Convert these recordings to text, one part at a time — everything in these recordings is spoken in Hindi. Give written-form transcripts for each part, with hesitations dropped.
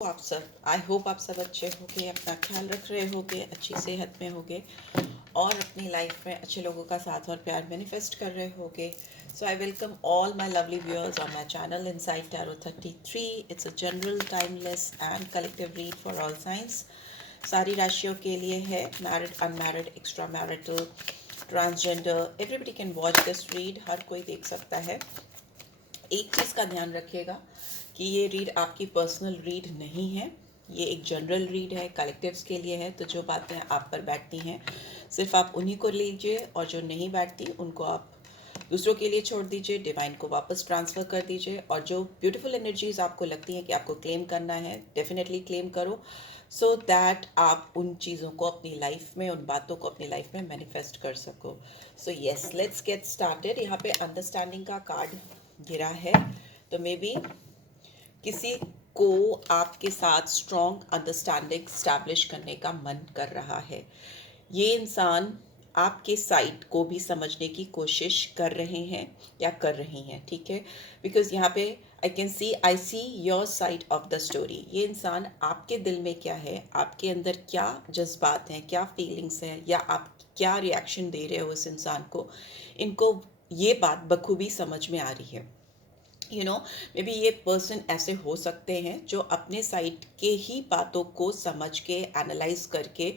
आप सब आई होप आप सब अच्छे होंगे, अपना ख्याल रख रहे होंगे, अच्छी सेहत में होंगे और अपनी लाइफ में अच्छे लोगों का साथ और प्यार मैनिफेस्ट कर रहे होंगे. So I welcome all my lovely viewers on my channel Inside Tarot 33. It's a general timeless and collective read for all signs. सारी राशियों के लिए है, married, unmarried, extra marital, transgender, everybody can watch this read. हर कोई देख सकता है. एक चीज़ का ध्यान रखिएगा कि ये रीड आपकी पर्सनल रीड नहीं है, ये एक जनरल रीड है, कलेक्टिव्स के लिए है. तो जो बातें आप पर बैठती हैं सिर्फ आप उन्हीं को लीजिए और जो नहीं बैठती उनको आप दूसरों के लिए छोड़ दीजिए, डिवाइन को वापस ट्रांसफ़र कर दीजिए. और जो ब्यूटीफुल एनर्जीज आपको लगती हैं कि आपको क्लेम करना है, डेफिनेटली क्लेम करो, सो दैट आप उन चीज़ों को अपनी लाइफ में, उन बातों को अपनी लाइफ में मैनिफेस्ट कर सको. So yes, let's get started. यहाँ पे अंडरस्टैंडिंग का कार्ड गिरा है, तो मे बी किसी को आपके साथ स्ट्रॉन्ग अंडरस्टैंडिंग स्टैब्लिश करने का मन कर रहा है. ये इंसान आपके साइड को भी समझने की कोशिश कर रहे हैं या कर रही हैं, ठीक है. बिकॉज यहाँ पे I see your side of the story. ये इंसान आपके दिल में क्या है, आपके अंदर क्या जज्बात हैं, क्या फीलिंग्स हैं, या आप क्या रिएक्शन दे रहे हो इस इंसान को, इनको ये बात बखूबी समझ में आ रही है. मे बी ये पर्सन ऐसे हो सकते हैं जो अपने साइड के ही बातों को समझ के, एनालाइज करके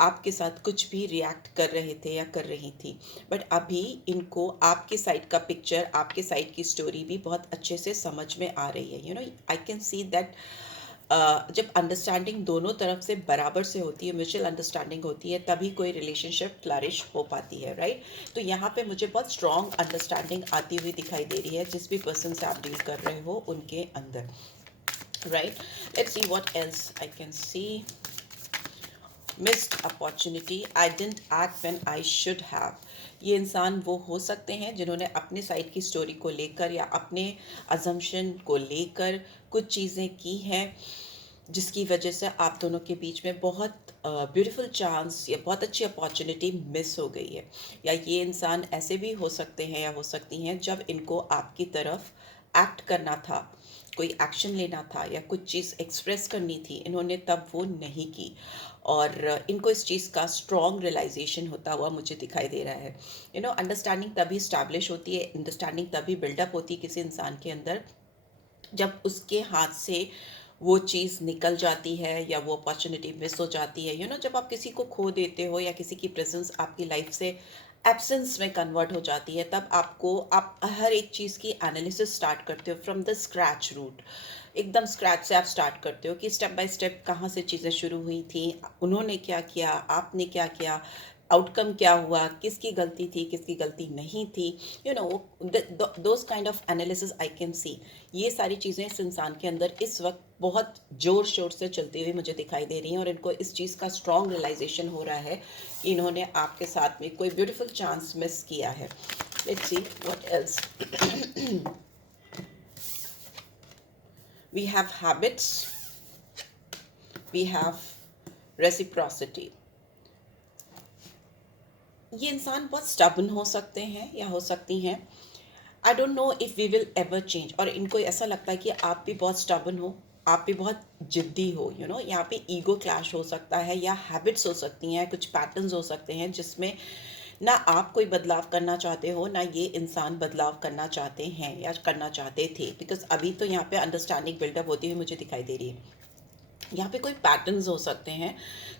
आपके साथ कुछ भी रिएक्ट कर रहे थे या कर रही थी. बट अभी इनको आपके साइड का पिक्चर, आपके साइड की स्टोरी भी बहुत अच्छे से समझ में आ रही है. आई कैन सी दैट जब अंडरस्टैंडिंग दोनों तरफ से बराबर से होती है, म्यूचुअल अंडरस्टैंडिंग होती है, तभी कोई रिलेशनशिप फ्लरिश हो पाती है, राइट. तो यहाँ पे मुझे बहुत स्ट्रॉन्ग अंडरस्टैंडिंग आती हुई दिखाई दे रही है जिस भी पर्सन से आप डील कर रहे हो उनके अंदर, right. Let's see what else I can C. Missed opportunity, I didn't act when I should have. ये इंसान वो हो सकते हैं जिन्होंने अपने साइड की स्टोरी को लेकर या अपने अजम्पशन को लेकर कुछ चीज़ें की हैं जिसकी वजह से आप दोनों के बीच में बहुत ब्यूटीफुल चांस या बहुत अच्छी अपॉर्चुनिटी मिस हो गई है. या ये इंसान ऐसे भी हो सकते हैं या हो सकती हैं जब इनको आपकी तरफ एक्ट करना था, कोई एक्शन लेना था या कुछ चीज़ एक्सप्रेस करनी थी, इन्होंने तब वो नहीं की. और इनको इस चीज़ का स्ट्रॉन्ग रियलाइजेशन होता हुआ मुझे दिखाई दे रहा है. अंडरस्टैंडिंग तभी स्टैब्लिश होती है, अंडरस्टैंडिंग तभी बिल्डअप होती है किसी इंसान के अंदर जब उसके हाथ से वो चीज़ निकल जाती है या वो अपॉर्चुनिटी मिस हो जाती है. जब आप किसी को खो देते हो या किसी की प्रेजेंस आपकी लाइफ से एब्सेंस में कन्वर्ट हो जाती है, तब आप हर एक चीज़ की एनालिसिस स्टार्ट करते हो फ्रॉम द स्क्रैच रूट. एकदम स्क्रैच से आप स्टार्ट करते हो कि स्टेप बाय स्टेप कहाँ से चीज़ें शुरू हुई थी, उन्होंने क्या किया, आपने क्या किया, आउटकम क्या हुआ, किसकी गलती थी, किसकी गलती नहीं थी. Those kind of analysis I can सी. ये सारी चीज़ें इस इंसान के अंदर इस वक्त बहुत ज़ोर शोर से चलती हुई मुझे दिखाई दे रही हैं और इनको इस चीज़ का स्ट्रॉन्ग रियलाइजेशन हो रहा है कि इन्होंने आपके साथ में कोई ब्यूटीफुल चांस मिस किया है. Let's see what else. We have habits, we have reciprocity. ये इंसान बहुत स्टबन हो सकते हैं या हो सकती हैं. I don't know if we will ever change. और इनको ऐसा लगता है कि आप भी बहुत स्टबन हो, आप भी बहुत जिद्दी हो. यहाँ पे ईगो क्लैश हो सकता है या हैबिट्स हो सकती हैं, कुछ पैटर्न्स हो सकते हैं जिसमें ना आप कोई बदलाव करना चाहते हो, ना ये इंसान बदलाव करना चाहते हैं या करना चाहते थे. बिकॉज अभी तो यहाँ पे अंडरस्टैंडिंग बिल्डअप होती हुई मुझे दिखाई दे रही है. यहाँ पे कोई पैटर्न्स हो सकते हैं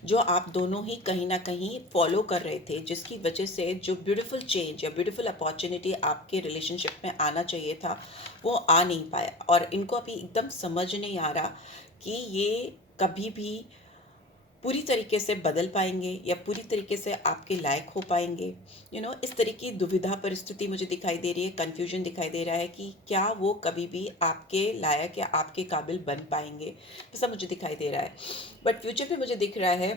जो आप दोनों ही कहीं ना कहीं फॉलो कर रहे थे, जिसकी वजह से जो ब्यूटीफुल चेंज या ब्यूटीफुल अपॉर्चुनिटी आपके रिलेशनशिप में आना चाहिए था वो आ नहीं पाया. और इनको अभी एकदम समझ नहीं आ रहा कि ये कभी भी पूरी तरीके से बदल पाएंगे या पूरी तरीके से आपके लायक हो पाएंगे. इस तरह की दुविधा परिस्थिति मुझे दिखाई दे रही है, कन्फ्यूजन दिखाई दे रहा है कि क्या वो कभी भी आपके लायक या आपके काबिल बन पाएंगे, ऐसा मुझे दिखाई दे रहा है. बट फ्यूचर पे मुझे दिख रहा है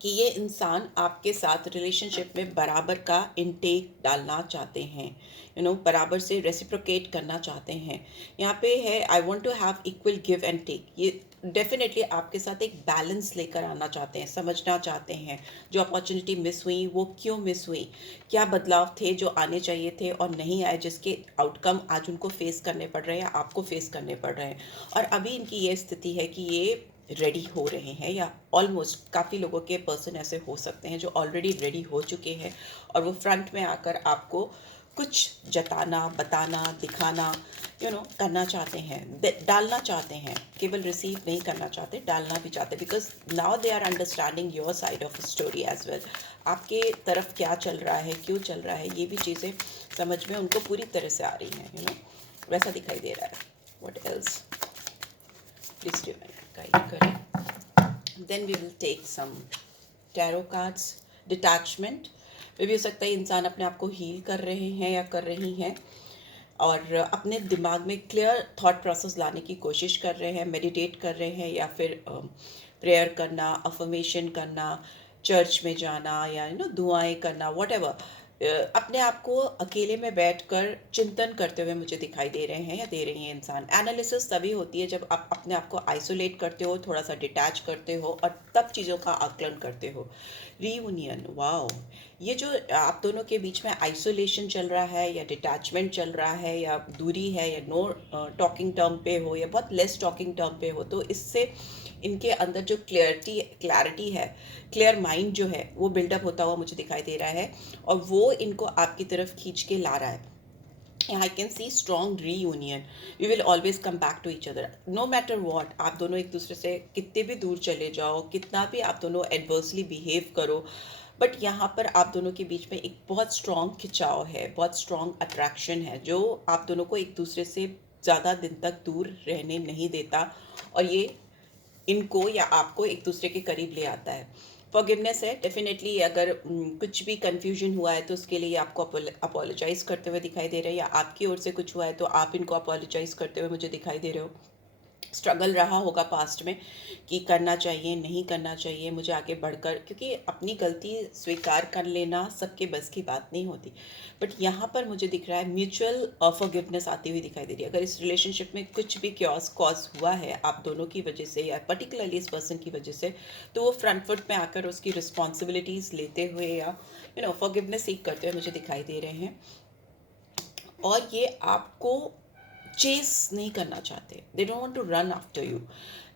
कि ये इंसान आपके साथ रिलेशनशिप में बराबर का इनटेक डालना चाहते हैं, बराबर से रेसिप्रोकेट करना चाहते हैं. यहाँ पे है I want to have equal give and take. ये डेफिनेटली आपके साथ एक बैलेंस लेकर आना चाहते हैं, समझना चाहते हैं जो अपॉर्चुनिटी मिस हुई वो क्यों मिस हुई, क्या बदलाव थे जो आने चाहिए थे और नहीं आए, जिसके आउटकम आज उनको फेस करने पड़ रहे हैं या आपको फेस करने पड़ रहे हैं। और अभी इनकी ये स्थिति है कि ये रेडी हो रहे हैं, या ऑलमोस्ट काफ़ी लोगों के पर्सन ऐसे हो सकते हैं जो ऑलरेडी रेडी हो चुके हैं और वो फ्रंट में आकर आपको कुछ जताना, बताना, दिखाना, करना चाहते हैं, डालना चाहते हैं। केवल रिसीव नहीं करना चाहते, डालना भी चाहते, because now they are understanding your side of story as well. आपके तरफ क्या चल रहा है, क्यों चल रहा है, ये भी चीज़ें समझ में उनको पूरी तरह से आ रही हैं, वैसा दिखाई दे रहा है। व्हाट एल्स, प्लीज गाइड करें। Then we will take some tarot cards. Detachment में भी हो सकता है इंसान अपने आप को हील कर रहे हैं या कर रही हैं और अपने दिमाग में क्लियर थॉट प्रोसेस लाने की कोशिश कर रहे हैं, मेडिटेट कर रहे हैं या फिर प्रेयर करना, अफर्मेशन करना, चर्च में जाना या दुआएं करना, वट अपने आप को अकेले में बैठकर चिंतन करते हुए मुझे दिखाई दे रहे हैं या दे रही हैं इंसान। एनालिसिस तभी होती है जब आप अपने आप को आइसोलेट करते हो, थोड़ा सा डिटैच करते हो और तब चीज़ों का आकलन करते हो। रीयूनियन, वाओ, ये जो आप दोनों के बीच में आइसोलेशन चल रहा है या डिटैचमेंट चल रहा है या दूरी है या नो टॉकिंग टर्म पे हो या बहुत लेस टॉकिंग टर्म पे हो, तो इससे इनके अंदर जो क्लैरिटी है, क्लियर माइंड जो है वो बिल्डअप होता हुआ मुझे दिखाई दे रहा है और वो इनको आपकी तरफ खींच के ला रहा है। I can see strong reunion. We will always come back to each other. No matter what, आप दोनों एक दूसरे से कितने भी दूर चले जाओ, कितना भी आप दोनों एडवर्सली बिहेव करो, बट यहाँ पर आप दोनों के बीच में एक बहुत स्ट्रॉन्ग खिंचाव है, बहुत स्ट्रॉन्ग अट्रैक्शन है जो आप दोनों को एक दूसरे से ज़्यादा दिन तक दूर रहने नहीं देता और ये इनको या आपको एक दूसरे के करीब ले आता है। फॉरगिवनेस है डेफिनेटली। अगर कुछ भी कन्फ्यूजन हुआ है तो उसके लिए आपको अपोलोजाइज़ करते हुए दिखाई दे रहे हैं, या आपकी ओर से कुछ हुआ है तो आप इनको अपोलोजाइज़ करते हुए मुझे दिखाई दे रहे हो। स्ट्रगल रहा होगा पास्ट में कि करना चाहिए, नहीं करना चाहिए, मुझे आगे बढ़कर, क्योंकि अपनी गलती स्वीकार कर लेना सबके बस की बात नहीं होती। बट यहाँ पर मुझे दिख रहा है म्यूचुअल फॉरगिवनेस आती हुई दिखाई दे रही है। अगर इस रिलेशनशिप में कुछ भी क्योस कॉज हुआ है आप दोनों की वजह से या पर्टिकुलरली इस पर्सन की वजह से, तो वो फ्रंट फुट में आकर उसकी रिस्पॉन्सिबिलिटीज़ लेते हुए या फॉरगिवनेस सीख करते हुए मुझे दिखाई दे रहे हैं। और ये आपको चेस नहीं करना चाहते, they don't want to run after you,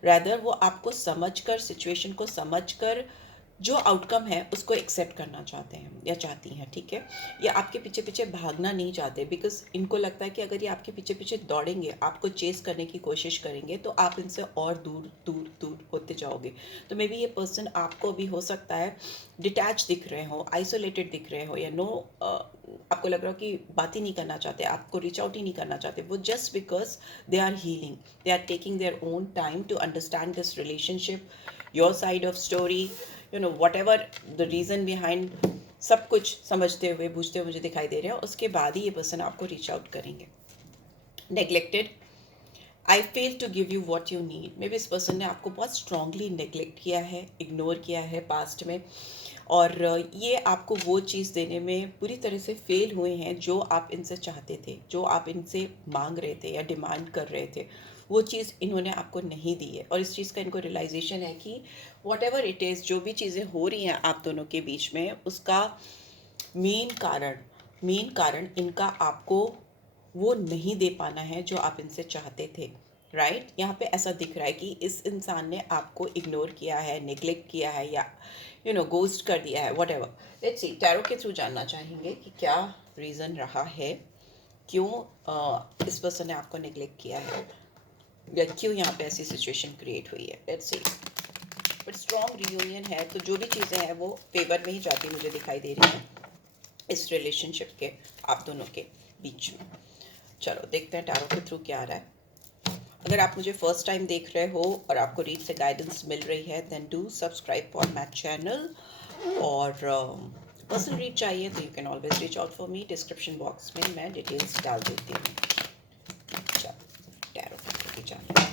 rather वो आपको समझकर, सिचुएशन को समझकर जो आउटकम है उसको एक्सेप्ट करना चाहते हैं या चाहती हैं, ठीक है। या आपके पीछे पीछे भागना नहीं चाहते, बिकॉज इनको लगता है कि अगर ये आपके पीछे पीछे दौड़ेंगे, आपको चेस करने की कोशिश करेंगे, तो आप इनसे और दूर दूर दूर होते जाओगे। तो मे बी ये पर्सन आपको भी हो सकता है डिटैच दिख रहे हो, आइसोलेटेड दिख रहे हो, या आपको लग रहा हो कि बात ही नहीं करना चाहते, आपको रीच आउट ही नहीं करना चाहते। वो just because they are healing, they are taking their own time to understand this relationship, your side of story, whatever the reason behind, सब कुछ समझते हुए बूझते हुए मुझे दिखाई दे रहे हैं। उसके बाद ही ये पर्सन आपको रीच आउट करेंगे। Neglected, I fail to give you what you need. Maybe इस पर्सन ने आपको बहुत स्ट्रांगली नेग्लेक्ट किया है, इग्नोर किया है पास्ट में, और ये आपको वो चीज़ देने में पूरी तरह से फेल हुए हैं जो आप इनसे चाहते थे, जो आप इनसे मांग रहे थे या डिमांड कर रहे थे। वो चीज़ इन्होंने आपको नहीं दी है और इस चीज़ का इनको रियलाइजेशन है कि वॉट एवर इट इज़, जो भी चीज़ें हो रही हैं आप दोनों के बीच में, उसका मेन कारण इनका आपको वो नहीं दे पाना है जो आप इनसे चाहते थे। राइट, यहाँ पे ऐसा दिख रहा है कि इस इंसान ने आपको इग्नोर किया है, नेग्लेक्ट किया है, या गोस्ट कर दिया है, what ever. Let's see, tarot के थ्रू जानना चाहेंगे कि क्या रीज़न रहा है, क्यों इस पर्सन ने आपको नेग्लेक्ट किया है, या क्यों यहाँ पे ऐसी सिचुएशन क्रिएट हुई है। Let's C. But strong reunion है तो जो भी चीज़ें हैं वो फेवर में ही जाती मुझे दिखाई दे रही हैं इस रिलेशनशिप के आप दोनों के बीच में। चलो देखते हैं टैरो के थ्रू क्या आ रहा है। अगर आप मुझे फर्स्ट टाइम देख रहे हो और आपको रीड से गाइडेंस मिल रही है, then do subscribe for my channel. और पर्सनल रीड चाहिए तो you can always reach out for me, description box में मैं डिटेल्स डाल देती हूँ। चलो टैरो की जाने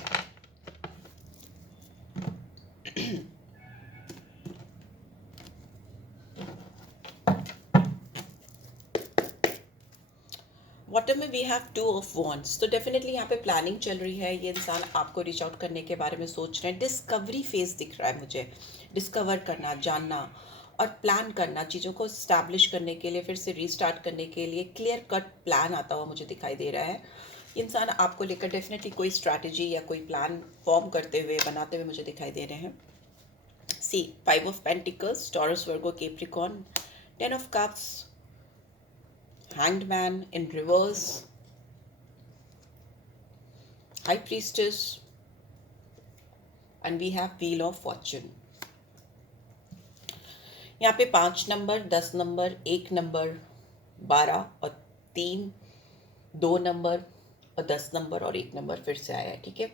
बॉटम में we have two of wands, तो डेफिनेटली यहाँ पे प्लानिंग चल रही है। ये इंसान आपको रीच आउट करने के बारे में सोच रहे हैं। डिस्कवरी फेज दिख रहा है मुझे, डिस्कवर करना, जानना और प्लान करना, चीज़ों को स्टैब्लिश करने के लिए, फिर से रीस्टार्ट करने के लिए क्लियर कट प्लान आता हुआ मुझे दिखाई दे रहा है। इंसान आपको लेकर डेफिनेटली कोई स्ट्रैटेजी या कोई प्लान फॉर्म करते हुए, बनाते हुए मुझे दिखाई दे रहे हैं। सी 5 of pentacles, taurus, Virgo, Capricorn, 10 of cups, Hanged Man in reverse, High Priestess, and we have Wheel of Fortune. यहाँ पे 5 नंबर, 10 नंबर, 1 नंबर, 12 और 3, 2 नंबर और 10 नंबर और 1 नंबर फिर से आया है। ठीक है,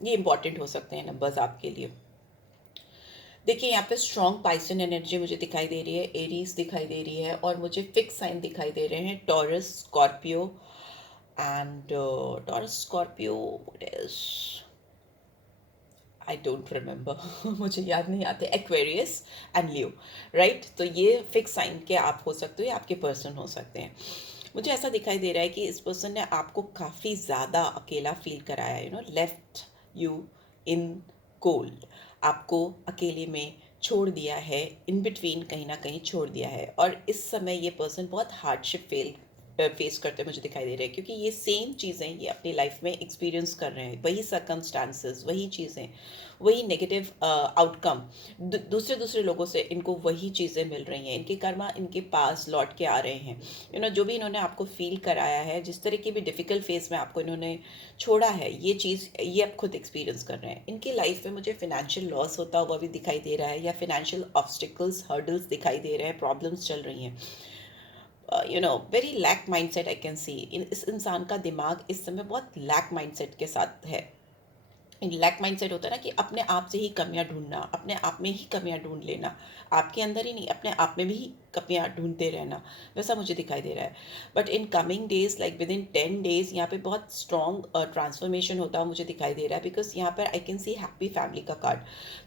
ये इंपॉर्टेंट हो सकते हैं नंबर्स आपके लिए। देखिए यहाँ पे स्ट्रॉन्ग पाइसन एनर्जी मुझे दिखाई दे रही है, एरीज दिखाई दे रही है और मुझे फिक्स साइन दिखाई दे रहे हैं, taurus, Scorpio and taurus, Scorpio is, I don't remember मुझे याद नहीं आते, एक्वेरियस एंड लियो, राइट। तो ये फिक्स साइन के आप हो सकते हो या आपके पर्सन हो सकते हैं। मुझे ऐसा दिखाई दे रहा है कि इस पर्सन ने आपको काफ़ी ज़्यादा अकेला फील कराया है, लेफ्ट यू इन कोल्ड, आपको अकेले में छोड़ दिया है, इन बिटवीन कहीं ना कहीं छोड़ दिया है। और इस समय ये पर्सन बहुत हार्डशिप फेस करते मुझे दिखाई दे रहे हैं, क्योंकि ये सेम चीज़ें ये अपनी लाइफ में एक्सपीरियंस कर रहे हैं, वही सर्कमस्टांसेस, वही चीज़ें, वही नेगेटिव आउटकम, दूसरे लोगों से इनको वही चीज़ें मिल रही हैं, इनके कर्मा इनके पास लौट के आ रहे हैं। जो भी इन्होंने आपको फील कराया है, जिस तरह की भी डिफ़िकल्ट फेज में आपको इन्होंने छोड़ा है, ये चीज़ ये आप खुद एक्सपीरियंस कर रहे हैं। इनकी लाइफ में मुझे फिनेंशियल लॉस होता हुआ भी दिखाई दे रहा है, या फिनेंशियल ऑब्स्टिकल्स, हर्डल्स दिखाई दे रहे हैं, प्रॉब्लम्स चल रही हैं। Very lack mindset I can see. इस इंसान का दिमाग इस समय बहुत लैक माइंडसेट के साथ है। लैक माइंडसेट होता है ना कि अपने आप से ही कमियां ढूंढना, अपने आप में ही कमियां ढूंढ लेना, आपके अंदर ही नहीं, अपने आप में भी कमियां ढूंढते रहना, वैसा मुझे दिखाई दे रहा है। But in coming days, like with in 10 days, यहाँ पे बहुत स्ट्रॉन्ग ट्रांसफॉर्मेशन होता हुआ मुझे दिखाई दे रहा है, बिकॉज यहाँ पर आई कैन सी हैप्पी फैमिली का कार्ड।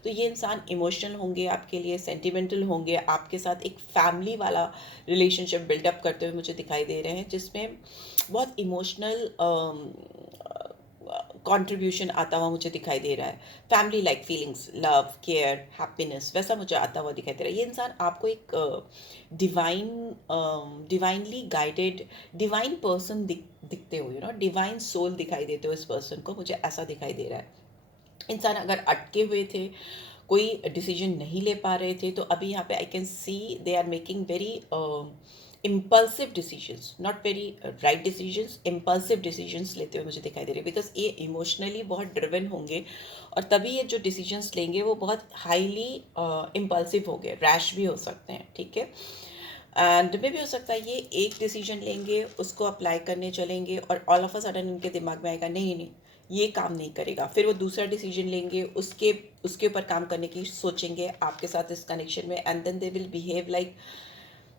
तो ये इंसान इमोशनल होंगे आपके लिए, सेंटिमेंटल होंगे, आपके साथ एक फैमिली वाला रिलेशनशिप बिल्डअप करते हुए मुझे दिखाई दे रहे हैं, जिसमें बहुत इमोशनल कंट्रीब्यूशन आता हुआ मुझे दिखाई दे रहा है। Family like feelings, love, care, happiness, वैसा मुझे आता हुआ दिखाई दे रहा है। ये इंसान आपको एक डिवाइनली गाइडेड डिवाइन पर्सन दिखते हो, डिवाइन सोल दिखाई देते हो इस पर्सन को, मुझे ऐसा दिखाई दे रहा है। इंसान अगर अटके हुए थे, कोई डिसीजन नहीं ले पा रहे थे, तो अभी यहाँ पे I can see they are making very impulsive decisions, not very right decisions, impulsive decisions लेते हुए मुझे दिखाई दे रहे हैं, बिकॉज ये इमोशनली बहुत ड्रिवन होंगे और तभी ये जो डिसीजंस लेंगे वो बहुत हाईली इम्पल्सिव होंगे, रैश भी हो सकते हैं। ठीक है, एंड में भी हो सकता है ये एक डिसीजन लेंगे, उसको अप्लाई करने चलेंगे और ऑल ऑफ अ सडन उनके दिमाग में आएगा नहीं नहीं ये काम नहीं करेगा, फिर वो दूसरा डिसीजन लेंगे, उसके उसके ऊपर काम करने की सोचेंगे आपके साथ इस कनेक्शन में, and then they will behave like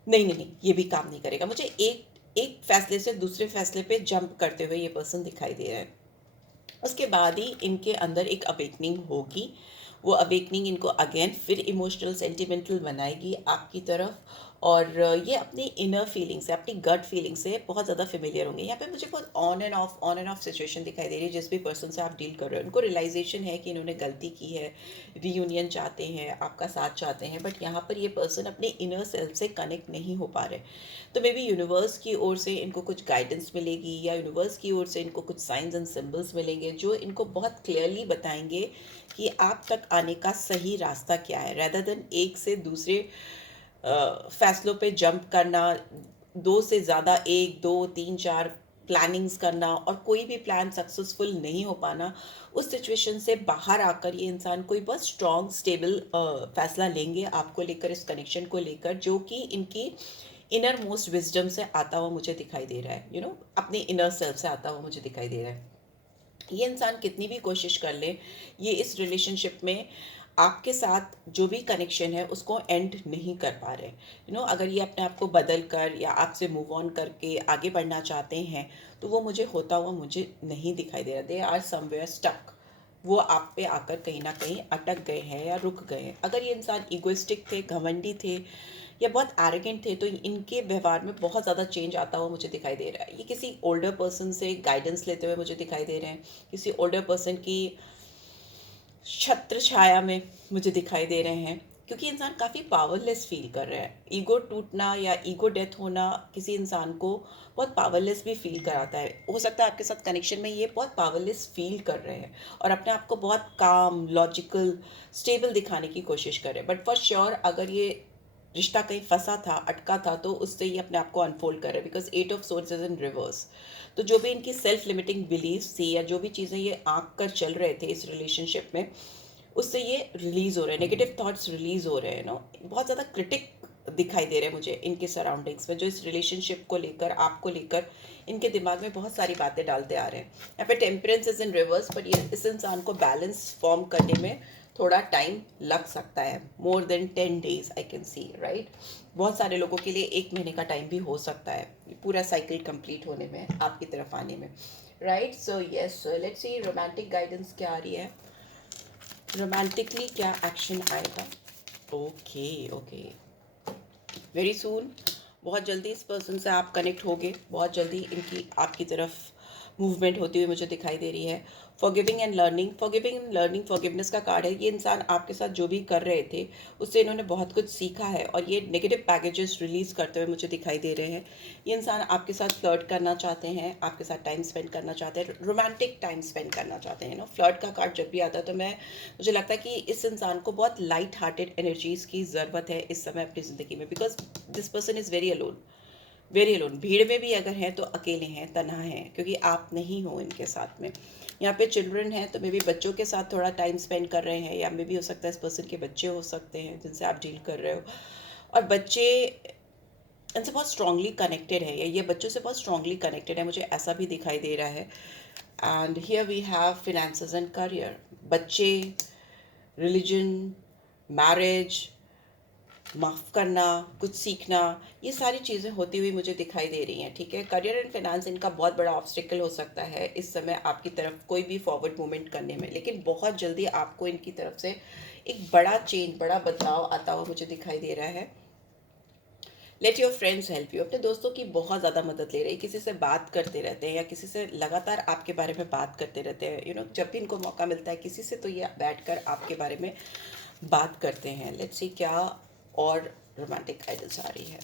नहीं नहीं नहीं ये भी काम नहीं करेगा। मुझे एक एक फैसले से दूसरे फैसले पे जंप करते हुए ये पर्सन दिखाई दे रहा है। उसके बाद ही इनके अंदर एक अवेकनिंग होगी, वो अवेकनिंग इनको अगेन फिर इमोशनल सेंटिमेंटल बनाएगी आपकी तरफ, और ये अपनी इनर फीलिंग से, अपनी गट फीलिंग से बहुत ज़्यादा फेमिलियर होंगे। यहाँ पे मुझे बहुत ऑन एंड ऑफ सिचुएशन दिखाई दे रही है, जिस भी पर्सन से आप डील कर रहे हो उनको रियलाइजेशन है कि इन्होंने गलती की है, रीयूनियन चाहते हैं, आपका साथ चाहते हैं, बट यहाँ पर ये पर्सन अपने इनर सेल्फ से कनेक्ट नहीं हो पा रहे। तो मे बी यूनिवर्स की ओर से इनको कुछ गाइडेंस मिलेगी, या यूनिवर्स की ओर से इनको कुछ साइंस एंड सिंबल्स मिलेंगे जो इनको बहुत क्लियरली बताएंगे कि आप तक आने का सही रास्ता क्या है, रेदर देन एक से दूसरे फैसलों पे जंप करना, दो से ज़्यादा, 1 2 3 4 प्लानिंग्स करना और कोई भी प्लान सक्सेसफुल नहीं हो पाना। उस सिचुएशन से बाहर आकर ये इंसान कोई बहुत स्ट्रॉन्ग स्टेबल फैसला लेंगे आपको लेकर, इस कनेक्शन को लेकर, जो कि इनकी इनर मोस्ट विजडम से आता हुआ मुझे दिखाई दे रहा है, अपने इनर सेल्फ से आता हुआ मुझे दिखाई दे रहा है। ये इंसान कितनी भी कोशिश कर ले, ये इस रिलेशनशिप में आपके साथ जो भी कनेक्शन है उसको एंड नहीं कर पा रहे। अगर ये अपने आप को बदल कर या आपसे मूव ऑन करके आगे बढ़ना चाहते हैं, तो वो मुझे होता हुआ मुझे नहीं दिखाई दे रहा। दे आर समवेयर स्टक, वो आप पे आकर कहीं ना कहीं अटक गए हैं या रुक गए हैं। अगर ये इंसान इगोइस्टिक थे, घमंडी थे, या बहुत एरोगेंट थे, तो इनके व्यवहार में बहुत ज़्यादा चेंज आता हुआ मुझे दिखाई दे रहा है। ये किसी ओल्डर पर्सन से गाइडेंस लेते हुए मुझे दिखाई दे रहे हैं, किसी ओल्डर पर्सन की छत्र छाया में मुझे दिखाई दे रहे हैं, क्योंकि इंसान काफ़ी पावरलेस फील कर रहे हैं। ईगो टूटना या ईगो डेथ होना किसी इंसान को बहुत पावरलेस भी फील कराता है। हो सकता है आपके साथ कनेक्शन में ये बहुत पावरलेस फील कर रहे हैं और अपने आप को बहुत काम, लॉजिकल, स्टेबल दिखाने की कोशिश कर रहे हैं। बट फॉर श्योर अगर ये रिश्ता कहीं फंसा था, अटका था, तो उससे ये अपने आप को अनफोल्ड कर रहे हैं, because 8 of swords is in reverse. तो जो भी इनकी सेल्फ लिमिटिंग बिलीव्स थी या जो भी चीज़ें ये आंक कर चल रहे थे इस रिलेशनशिप में, उससे ये रिलीज हो रहे हैं, नेगेटिव थॉट्स रिलीज हो रहे हैं। नो, बहुत ज़्यादा क्रिटिक दिखाई दे रहे हैं मुझे इनके सराउंडिंग्स में, जो इस रिलेशनशिप को लेकर, आपको लेकर इनके दिमाग में बहुत सारी बातें डालते आ रहे हैं। यहाँ पे temperance is in reverse, but ये इस इंसान को बैलेंस फॉर्म करने में थोड़ा टाइम लग सकता है। More than 10 days I can C, right. बहुत सारे लोगों के लिए 1 महीने का टाइम भी हो सकता है पूरा साइकिल कंप्लीट होने में, आपकी तरफ आने में, right. So yes, let's C romantic guidance क्या आ रही है, रोमांटिकली क्या एक्शन आएगा। ओके ओके, वेरी सून, बहुत जल्दी इस पर्सन से आप कनेक्ट होगे, बहुत जल्दी इनकी आपकी तरफ मूवमेंट होती हुई मुझे दिखाई दे रही है। Forgiving and learning, forgiving and learning, forgiveness का कार्ड है। ये इंसान आपके साथ जो भी कर रहे थे उससे इन्होंने बहुत कुछ सीखा है और ये नेगेटिव पैकेजेस रिलीज करते हुए मुझे दिखाई दे रहे हैं। ये इंसान आपके साथ फ्लर्ट करना चाहते हैं, आपके साथ टाइम स्पेंड करना चाहते हैं, रोमांटिक टाइम स्पेंड करना चाहते हैं। नो, फ्लर्ट का कार्ड जब भी आता है तो मुझे लगता है कि इस इंसान को बहुत लाइट हार्टेड एनर्जीज की ज़रूरत है इस समय अपनी ज़िंदगी में, because this person is very alone, very alone. भीड़ में भी अगर हैं तो अकेले हैं, तन्हा हैं, क्योंकि आप नहीं हो इनके साथ में। यहाँ पे चिल्ड्रन हैं तो मे बी बच्चों के साथ थोड़ा टाइम स्पेंड कर रहे हैं, या मे बी हो सकता है इस पर्सन के बच्चे हो सकते हैं जिनसे आप डील कर रहे हो, और बच्चे इनसे बहुत स्ट्रांगली कनेक्टेड है, या ये बच्चों से बहुत स्ट्रांगली कनेक्टेड है, मुझे ऐसा भी दिखाई दे रहा है। And here we have finances and career, बच्चे, रिलीजन, मैरिज, माफ़ करना, कुछ सीखना, ये सारी चीज़ें होती हुई मुझे दिखाई दे रही हैं, ठीक है। करियर एंड फाइनेंस इनका बहुत बड़ा ऑब्स्टिकल हो सकता है इस समय आपकी तरफ कोई भी फॉरवर्ड मूवमेंट करने में, लेकिन बहुत जल्दी आपको इनकी तरफ से एक बड़ा चेंज, बड़ा बदलाव आता हुआ मुझे दिखाई दे रहा है। Let your friends help you, अपने दोस्तों की बहुत ज़्यादा मदद ले रहे हैं, किसी से बात करते रहते हैं या किसी से लगातार आपके बारे में बात करते रहते हैं। जब भी इनको मौका मिलता है किसी से, तो ये बैठकर आपके बारे में बात करते हैं। लेट्स सी क्या और रोमांटिक गाइडेंस आ रही है।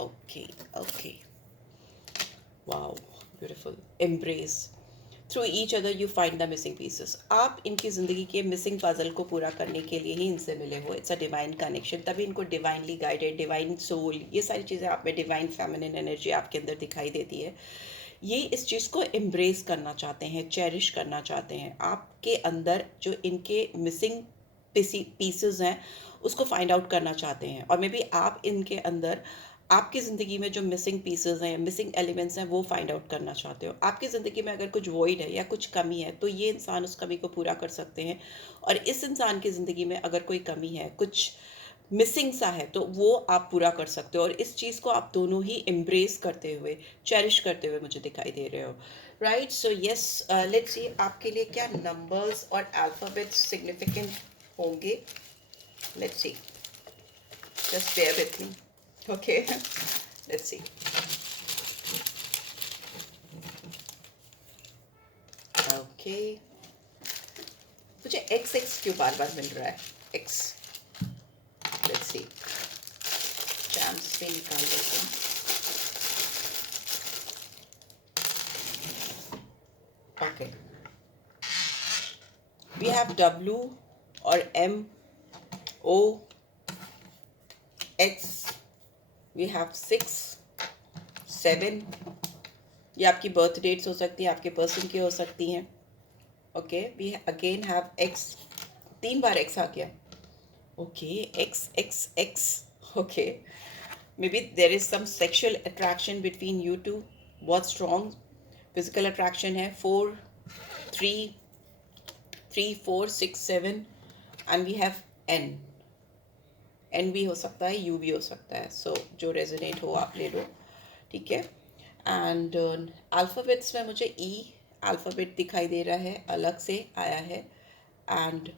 Okay okay, wow, beautiful. Embrace, through each other you find the missing pieces. आप इनकी ज़िंदगी के मिसिंग पजल को पूरा करने के लिए ही इनसे मिले हो। इट्स अ डिवाइन कनेक्शन, तभी इनको डिवाइनली गाइडेड, डिवाइन सोल, ये सारी चीज़ें आप में, डिवाइन फेमिनिन एनर्जी आपके अंदर दिखाई देती है। ये इस चीज़ को एम्ब्रेस करना चाहते हैं, चेरिश करना चाहते हैं। आपके अंदर जो इनके मिसिंग पीसेस हैं उसको फाइंड आउट करना चाहते हैं, और मे बी आप इनके अंदर आपकी ज़िंदगी में जो मिसिंग पीसेस हैं, मिसिंग एलिमेंट्स हैं, वो फाइंड आउट करना चाहते हो। आपकी ज़िंदगी में अगर कुछ वॉइड है या कुछ कमी है, तो ये इंसान उस कमी को पूरा कर सकते हैं। और इस इंसान की ज़िंदगी में अगर कोई कमी है, कुछ मिसिंग सा है, तो वो आप पूरा कर सकते हो। और इस चीज़ को आप दोनों ही एम्ब्रेस करते हुए, चेरिश करते हुए मुझे दिखाई दे रहे हो, right. So yes, let's see आपके लिए क्या नंबर्स और अल्फ़ाबेट्स सिग्निफिकेंट होंगे। Let's see, just bear with me, okay. Let's see, okay. मुझे एक्स एक्स क्यों बार बार मिल रहा है, एक्स। लेट्स सी, चैम्प्स भी निकाल देते हैं। ओके, वी हैव डब्ल्यू और M, O, X, we have 6, 7, ये आपकी बर्थ डेट्स हो सकती हैं, आपके पर्सन की हो सकती हैं। Okay, we again have X, 3 बार एक्स आ गया। Okay, X X X, okay. May be there is some sexual attraction between you two, बहुत स्ट्रॉन्ग फिजिकल अट्रैक्शन है। 4, 3, 3, 4, 6, 7, and we have N. N भी हो सकता है, यू भी हो सकता है, सो जो रेजोनेट हो आप ले लो, ठीक है। एंड अल्फ़ाबेट्स में मुझे ई अल्फ़ाबेट दिखाई दे रहा है, अलग से आया है। एंड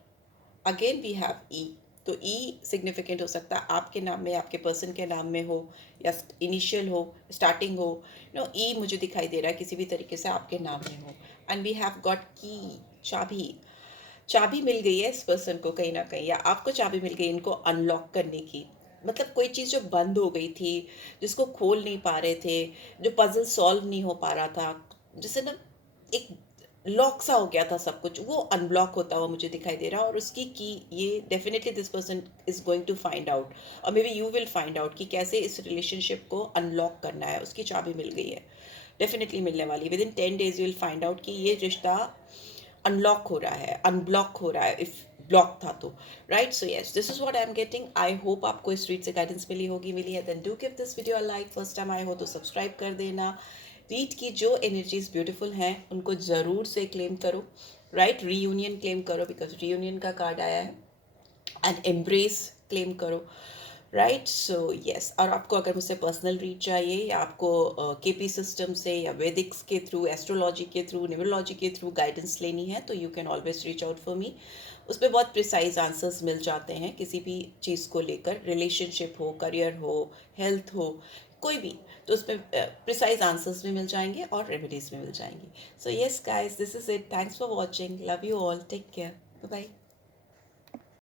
अगेन वी हैव ई, तो ई सिग्निफिकेंट हो सकता है आपके नाम में, आपके पर्सन के नाम में हो, या इनिशियल हो, स्टार्टिंग हो, ई मुझे दिखाई दे रहा है किसी भी तरीके से आपके नाम में हो। एंड वी हैव गॉट की, चाबी। चाबी मिल गई है इस पर्सन को कहीं ना कहीं, या आपको चाबी मिल गई इनको अनलॉक करने की। मतलब कोई चीज़ जो बंद हो गई थी, जिसको खोल नहीं पा रहे थे, जो पजल सॉल्व नहीं हो पा रहा था, जिससे ना एक लॉक सा हो गया था सब कुछ, वो अनब्लॉक होता हुआ मुझे दिखाई दे रहा है। और उसकी की, ये definitely this person is going to find out, और may be you will find out कि कैसे इस रिलेशनशिप को अनलॉक करना है। उसकी चाबी मिल गई है, डेफिनेटली मिलने वाली। With in 10 days you will find out कि ये रिश्ता अनलॉक हो रहा है, अनब्लॉक हो रहा है, इफ ब्लॉक था तो। Right, so yes, this is what I am getting. I hope आपको इस रीड से गाइडेंस मिली होगी। मिली है then do give this video a like. First time आए हो तो सब्सक्राइब कर देना। रीड की जो एनर्जीज ब्यूटीफुल हैं उनको ज़रूर से क्लेम करो। राइट, रीयूनियन क्लेम करो, बिकॉज रीयूनियन का कार्ड आया है। एंड एम्ब्रेस क्लेम करो। Right, so yes. और आपको अगर मुझसे पर्सनल रीड चाहिए, या आपको केपी सिस्टम से या वैदिक्स के थ्रू, एस्ट्रोलॉजी के थ्रू, न्यूमरोलॉजी के थ्रू गाइडेंस लेनी है, तो you can always reach out for मी। उस पर बहुत प्रिसाइज आंसर्स मिल जाते हैं किसी भी चीज़ को लेकर, रिलेशनशिप हो, करियर हो, हेल्थ हो, कोई भी। तो उसमें प्रिसाइज आंसर्स भी मिल जाएंगे और रेमेडीज भी मिल जाएंगी। So yes guys, this is it. Thanks for watching. Love you all. Take care. Bye bye.